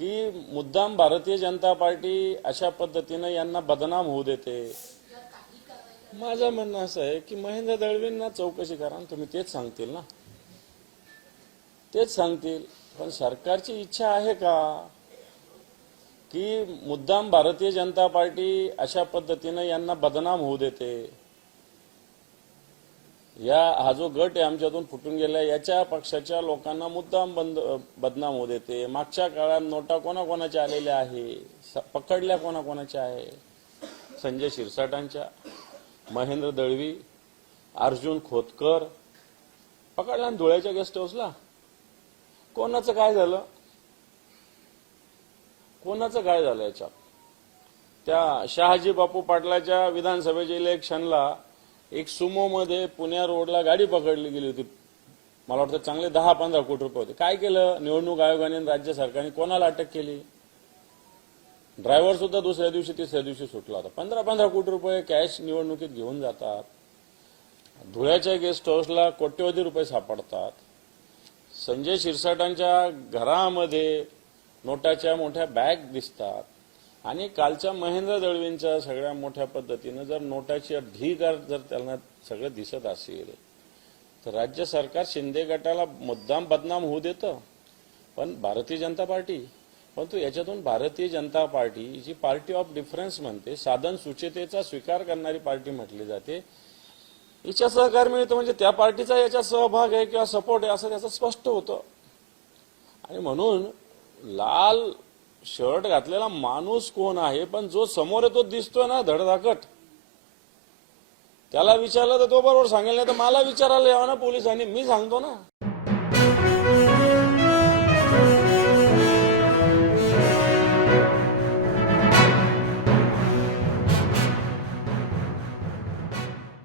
की मुद्दाम भारतीय जनता पार्टी अशा पद्धतीनं यांना बदनाम होऊ देते. माझं म्हणणं असं आहे की महेंद्र दळवींना चौकशी करा आणि तुम्ही तेच सांगतील ना. तेच सांगतील. पण सरकारची इच्छा आहे का की मुद्दाम भारतीय जनता पार्टी अशा पद्धतीनं यांना बदनाम होऊ देते? या हा जो गट आहे आमच्यातून फुटून गेला याच्या पक्षाच्या लोकांना मुद्दाम बंद बदनाम होत देते. मागच्या काळात नोटा कोणाकोणाच्या आलेल्या आहे? पकडल्या कोणाकोणाच्या आहे? संजय शिरसाटांच्या महेंद्र दळवी अर्जुन खोतकर. पकडला आणि धुळ्याच्या गेस्ट हाऊसला? कोणाचं काय झालं? कोणाचं काय झालं याच्यात? त्या शहाजी बापू पाटलाच्या विधानसभेच्या इलेक्शनला एक सुमो मध्ये पुण्या रोडला गाडी पकडली गेली होती. मला वाटतं चांगले दहा पंधरा कोटी रुपये होते. काय केलं? निवडणूक आयोगाने राज्य सरकारने कोणाला अटक केली? ड्रायव्हर सुद्धा दुसऱ्या दिवशी तिसऱ्या दिवशी सुटला होता. पंधरा पंधरा कोटी रुपये कॅश निवडणुकीत घेऊन जातात. धुळ्याच्या गेस्ट हाऊसला कोट्यवधी रुपये सापडतात. संजय शिरसाटांच्या घरामध्ये नोटाच्या मोठ्या बॅग दिसतात. आणि कालच्या महेंद्र दळवींच्या सगळ्या मोठ्या पद्धतीनं जर नोटाची ढीगार जर त्यांना सगळं दिसत असेल तर राज्य सरकार शिंदे गटाला मुद्दाम बदनाम होऊ देतं. पण भारतीय जनता पार्टी परंतु याच्यातून भारतीय जनता पार्टी जी पार्टी ऑफ डिफरन्स म्हणते साधन सुचेतेचा स्वीकार करणारी पार्टी म्हटली जाते. हिच्या सहकार मिळतो म्हणजे त्या पार्टीचा याच्यात सहभाग आहे किंवा सपोर्ट आहे असं त्याचं स्पष्ट होतं. आणि म्हणून लाल शर्ट घातलेला माणूस कोण आहे? पण जो समोर आहे तो दिसतोय ना धडधाकट. त्याला विचारलं तर तो बरोबर सांगेल नाही तर मला विचारायला यावं ना पोलिसांनी. मी सांगतो ना.